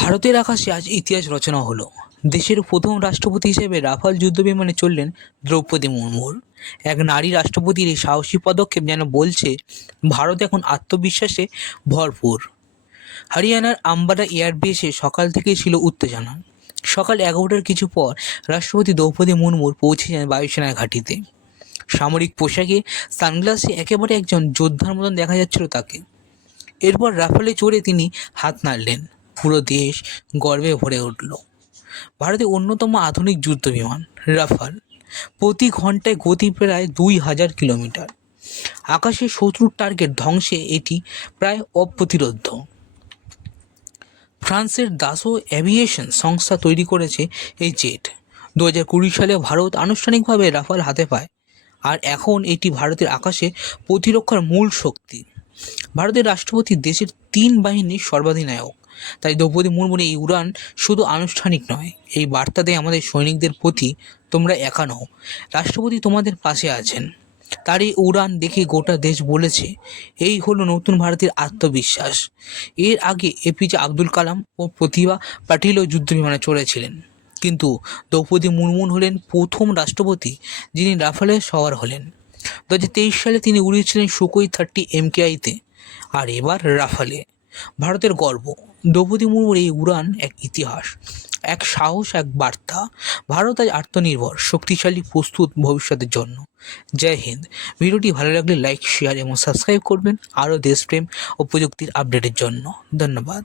ভারতের আকাশে আজ ইতিহাস রচনা হলো। দেশের প্রথম রাষ্ট্রপতি হিসেবে রাফাল যুদ্ধবিমানে চললেন দ্রৌপদী মুর্মুর। এক নারী রাষ্ট্রপতির এই সাহসী পদক্ষেপ যেন বলছে, ভারত এখন আত্মবিশ্বাসে ভরপুর। হরিয়ানার আম্বালা এয়ারবেসে সকাল থেকেই ছিল উত্তেজনা। সকাল এগারোটার কিছু পর রাষ্ট্রপতি দ্রৌপদী মুর্মুর পৌঁছে যান বায়ুসেনার ঘাঁটিতে। সামরিক পোশাকে সানগ্লাসে একেবারে একজন যোদ্ধার মতন দেখা যাচ্ছিল তাকে। এরপর রাফেলে চড়ে তিনি হাত নাড়লেন। পুরো দেশ গর্বে ভরে উঠল। ভারতের অন্যতম আধুনিক যুদ্ধ বিমান, রাফাল, প্রতি ঘন্টায় গতি প্রায় দুই হাজার কিলোমিটার। আকাশে শত্রুর টার্গেট ধ্বংসে এটি প্রায় অপ্রতিরোধ্য। ফ্রান্সের দাসো অ্যাভিয়েশন সংস্থা তৈরি করেছে এই জেট। দু হাজার কুড়ি সালে ভারত আনুষ্ঠানিকভাবে রাফাল হাতে পায়, আর এখন এটি ভারতের আকাশে প্রতিরক্ষার মূল শক্তি। ভারতের রাষ্ট্রপতি দেশের তিন বাহিনীর সর্বাধিনায়ক। তাই দ্রৌপদী মুর্মুর এই উড়ান শুধু আনুষ্ঠানিক নয়, এই বার্তা দেয় আমাদের সৈনিকদের প্রতি, তোমরা একা নও। রাষ্ট্রপতি তোমাদের পাশে আছেন। তার এই উড়ান দেখে গোটা দেশ বলেছে, এই হলো নতুন ভারতের আত্মবিশ্বাস। এর আগে এপিজে আব্দুল কালাম ও প্রতিভা পাটিলও যুদ্ধবিমানে চড়েছিলেন। কিন্তু দ্রৌপদী মুর্মু হলেন প্রথম রাষ্ট্রপতি যিনি রাফালে সওয়ার হলেন। দু হাজার তেইশ সালে তিনি উড়িয়েছিলেন সুকোই থার্টি এমকেআইতে আর এবার রাফালে। ভারতের গর্ব। দ্রৌপদী মুর্মুর এই উড়ান এক ইতিহাস, এক সাহস, এক বার্তা। ভারত আজ আত্মনির্ভর, শক্তিশালী, প্রস্তুত ভবিষ্যতের জন্য। জয় হিন্দ। ভিডিওটি ভালো লাগলে লাইক শেয়ার এবং সাবস্ক্রাইব করবেন। আরও দেশপ্রেম ও প্রযুক্তির আপডেটের জন্য। ধন্যবাদ।